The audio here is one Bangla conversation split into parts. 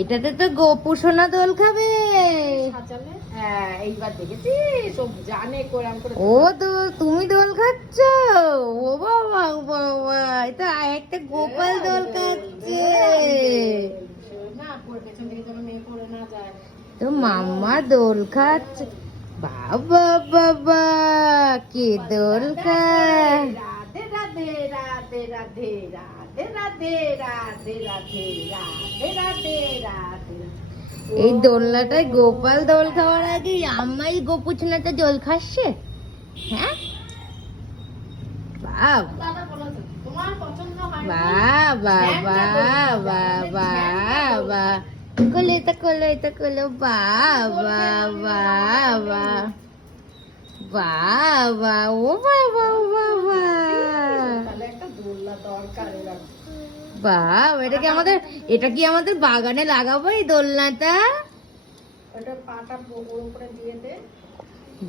এটাতে তো গোপু সোনা দোল খাবে। ও তো তুমি দোল খাচ্ছ? ও বাবা বাবা এটা একটা গোপাল দোল খাচ্ছে। তো মাম্মা দোল খাচ্ছে। বাবা বাবা কে দোল খাচ্ছে? রাধে রাধে রাধে রাধে রাধে রাধে রাধে রাধে রাধে। এই দোলনাটায় গোপাল দোল খাওয়ার আগে আমাই গোপুছনাতে জল খাচ্ছে? হ্যাঁ? বাবা দাদা বলো তো, তোমার পছন্দ হয় না? বাবা বাবা বাবা কোলে তো কোলে তো কোলে বাবা বাবা বাবা ও বাবা ও বাবা বাবা এটা কি আমাদের এটা কি আমাদের বাগানে লাগাবো এই দোলনাটা?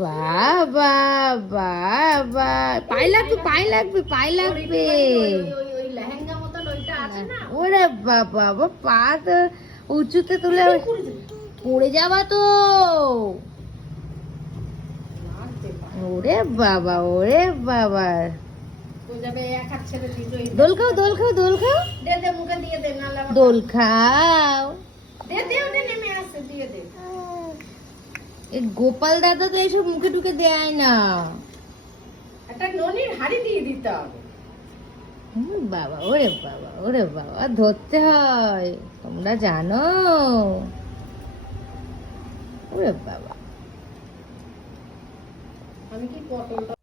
বাবা বাবা পায়ে লাগবে পায়ে লাগবে পায়ে লাগবে। ওরে বাবা পা তো উঁচুতে তুলে পড়ে যাবা। তো। ওরে বাবা ওরে বাবা। দিল খাও দোল খাও দোল খাও। দোল খাও। গোপাল দাদা তো এইসব মুখে টুকে দেয় না। একটা ননির হাড়ি দিয়ে দিতে হবে। বাবা ওরে বাবা ওরে বাবা ধরতে হয় তোমরা জানো। ওরে বাবা। আমি কি পটলটা